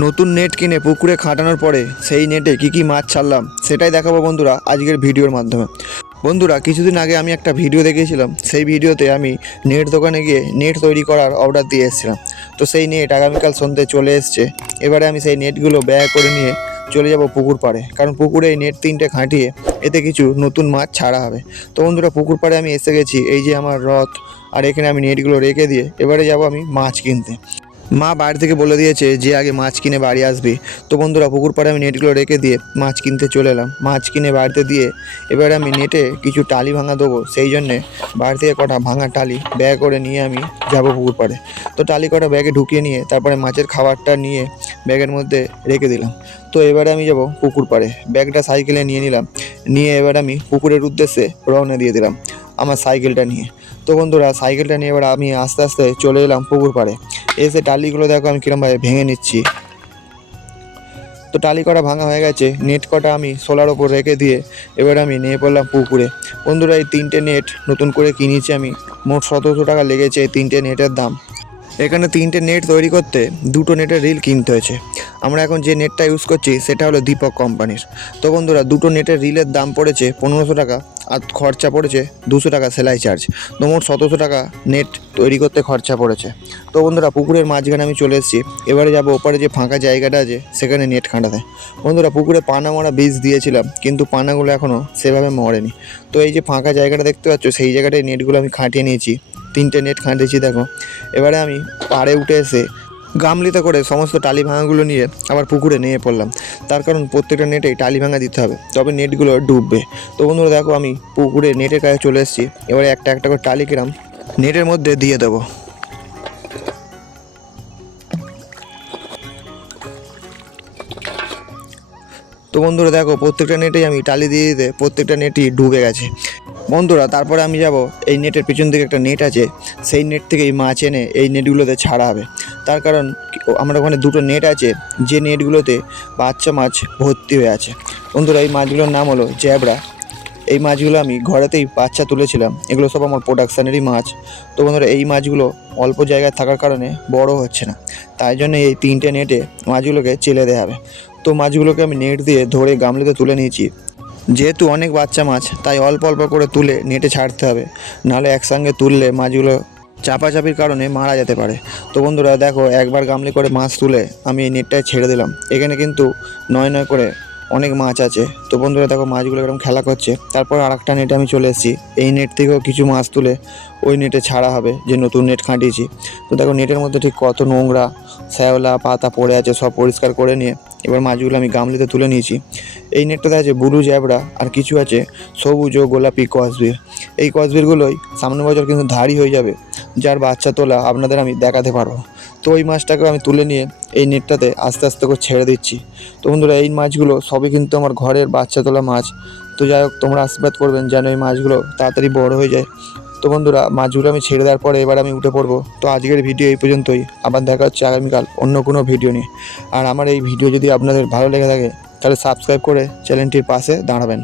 নতুন নেট কিনে পুকুরে খাটানোর পরে সেই নেটে কী কী মাছ ছাড়লাম সেটাই দেখাবো বন্ধুরা আজকের ভিডিওর মাধ্যমে। বন্ধুরা কিছুদিন আগে আমি একটা ভিডিও দেখিয়েছিলাম, সেই ভিডিওতে আমি নেট দোকানে গিয়ে নেট তৈরি করার অর্ডার দিয়ে এসেছিলাম। তো সেই নেট আগামীকাল সন্ধ্যে চলে এসছে। এবারে আমি সেই নেটগুলো ব্যাগ করে নিয়ে চলে যাব পুকুর পাড়ে, কারণ পুকুরে এই নেট 3টে খাটিয়ে এতে কিছু নতুন মাছ ছাড়া হবে। তো বন্ধুরা পুকুর পাড়ে আমি এসে গেছি, এই যে আমার রথ, আর এখানে আমি নেটগুলো রেখে দিয়ে এবারে যাব আমি মাছ কিনতে। মা বাড়ি থেকে বলে দিয়েছে যে আগে মাছ কিনে বাড়ি আসবি। তো বন্ধুরা পুকুর পাড়ে আমি নেটগুলো রেখে দিয়ে মাছ কিনতে চলে এলাম। মাছ কিনে বাড়িতে দিয়ে এবারে আমি নেটে কিছু টালি ভাঙা দেবো, সেই জন্যে বাড়ি থেকে কটা ভাঙা টালি ব্যাগ করে নিয়ে আমি যাব পুকুর পাড়ে। তো টালি কটা ব্যাগে ঢুকিয়ে নিয়ে তারপরে মাছের খাবারটা নিয়ে ব্যাগের মধ্যে রেখে দিলাম। তো এবারে আমি যাব পুকুর পাড়ে, ব্যাগটা সাইকেলে নিয়ে নিলাম, নিয়ে এবার আমি পুকুরের উদ্দেশ্যে রওনা দিয়ে দিলাম আমার সাইকেলটা নিয়ে। তো বন্ধুরা সাইকেলটা নিয়ে এবার আমি আস্তে আস্তে চলে এলাম পুকুর পাড়ে। এসে টালিগুলো দেখো আমি কিরমভাবে ভেঙে নিচ্ছি। তো টালি কটা ভাঙা হয়ে গেছে, নেট কটা আমি সোলার ওপর রেখে দিয়ে এবার আমি নিয়ে পড়লাম পুকুরে। বন্ধুরা এই 3টে নেট নতুন করে কিনেছি আমি, মোট 1700 টাকা লেগেছে এই 3টে নেটের দাম। এখানে 3টে নেট তৈরি করতে 2টো নেটের রিল কিনতে হয়েছে। আমরা এখন যে নেটটা ইউজ করছি সেটা হলো দীপক কোম্পানির। তো বন্ধুরা 2টো নেটের রিলের দাম পড়েছে 1500 টাকা, আর খরচা পড়েছে 200 টাকা সেলাই চার্জ। তো মোট 1700 টাকা নেট তৈরি করতে খরচা পড়েছে। তো বন্ধুরা পুকুরের মাঝখানে আমি চলে এসেছি, এবারে যাবো ওপারে যে ফাঁকা জায়গাটা আছে সেখানে নেট খাটাতে। বন্ধুরা পুকুরে পানা মরা বীজ দিয়েছিলাম, কিন্তু পানাগুলো এখনও সেভাবে মরেনি। তো এই যে ফাঁকা জায়গাটা দেখতে পাচ্ছ সেই জায়গাটায় নেটগুলো আমি খাটিয়ে নিয়েছি, 3টে নেট খাটিয়েছি দেখো। এবারে আমি পাড়ে উঠে এসে গামলিতে করে সমস্ত টালি ভাঙাগুলো নিয়ে আবার পুকুরে নিয়ে পড়লাম। তার কারণ প্রত্যেকটা নেটেই টালি ভাঙা দিতে হবে, তবে নেটগুলো ডুববে। তো বন্ধুরা দেখো আমি পুকুরে নেটের কাছে চলে এসেছি, এবারে একটা একটা করে টালি কিরাম নেটের মধ্যে দিয়ে দেবো। তো বন্ধুরা দেখো প্রত্যেকটা নেটেই আমি টালি দিয়ে দিতে প্রত্যেকটা নেটই ডুবে গেছে। বন্ধুরা তারপরে আমি যাব এই নেটের পিছন দিকে একটা নেট আছে, সেই নেট থেকেই মাছ এনে এই নেটগুলোতে ছাড়া হবে। তার কারণ আমার ওখানে 2টো নেট আছে, যে নেটগুলোতে বাচ্চা মাছ ভর্তি হয়ে আছে। বন্ধুরা এই মাছগুলোর নাম হলো জ্যাবরা। এই মাছগুলো আমি ঘরেতেই বাচ্চা তুলেছিলাম, এগুলো সব আমার প্রোডাকশানেরই মাছ। তো বন্ধুরা এই মাছগুলো অল্প জায়গায় থাকার কারণে বড় হচ্ছে না, তাই জন্য এই 3টে নেটে মাছগুলোকে চেলে দেওয়া হবে। তো মাছগুলোকে আমি নেট দিয়ে ধরে গামলিতে তুলে নিয়েছি। যেহেতু অনেক বাচ্চা মাছ তাই অল্প অল্প করে তুলে নেটে ছাড়তে হবে, নাহলে একসঙ্গে তুললে মাছগুলো চাপাচাপির কারণে মারা যেতে পারে। তো বন্ধুরা দেখো একবার গামলি করে মাছ তুলে আমি এই নেটটায় ছেড়ে দিলাম। এখানে কিন্তু 9 করে অনেক মাছ আছে। তো বন্ধুরা দেখো মাছগুলো এরকম খেলা করছে। তারপর আরেকটা নেটে আমি চলে এসেছি, এই নেট থেকেও কিছু মাছ তুলে ওই নেটে ছাড়া হবে যে নতুন নেট খাটিয়েছি। তো দেখো নেটের মধ্যে ঠিক কত নোংরা শ্যাওলা পাতা পড়ে আছে, সব পরিষ্কার করে নিয়ে এবার মাছগুলো আমি গামলিতে তুলে নিয়েছি। এই নেটটাতে আছে ব্লু জ্যাবরা, আর কিছু আছে সবুজ ও গোলাপি কসবির। এই কসবিরগুলোই সামনের বছর কিন্তু ধাড়ি হয়ে যাবে, যার বাচ্চা তোলা আপনাদের আমি দেখাতে পারবো। তো ওই মাছটাকেও আমি তুলে নিয়ে এই নেটটাতে আস্তে আস্তে করে ছেড়ে দিচ্ছি। তো বন্ধুরা এই মাছগুলো সবই কিন্তু আমার ঘরের বাচ্চা তোলা মাছ। তো যাই হোক তোমরা আশীর্বাদ করবেন যেন এই মাছগুলো তাড়াতাড়ি বড় হয়ে যায়। তো বন্ধুরা মাছগুলো আমি ছেড়ে দেওয়ার পরে এবার আমি উঠে পড়বো। তো আজকের ভিডিও এই পর্যন্তই, আবার দেখা হচ্ছে আগামীকাল অন্য কোনো ভিডিও নিয়ে। আর আমার এই ভিডিও যদি আপনাদের ভালো লেগে থাকে তাহলে সাবস্ক্রাইব করে চ্যানেলটির পাশে দাঁড়াবেন।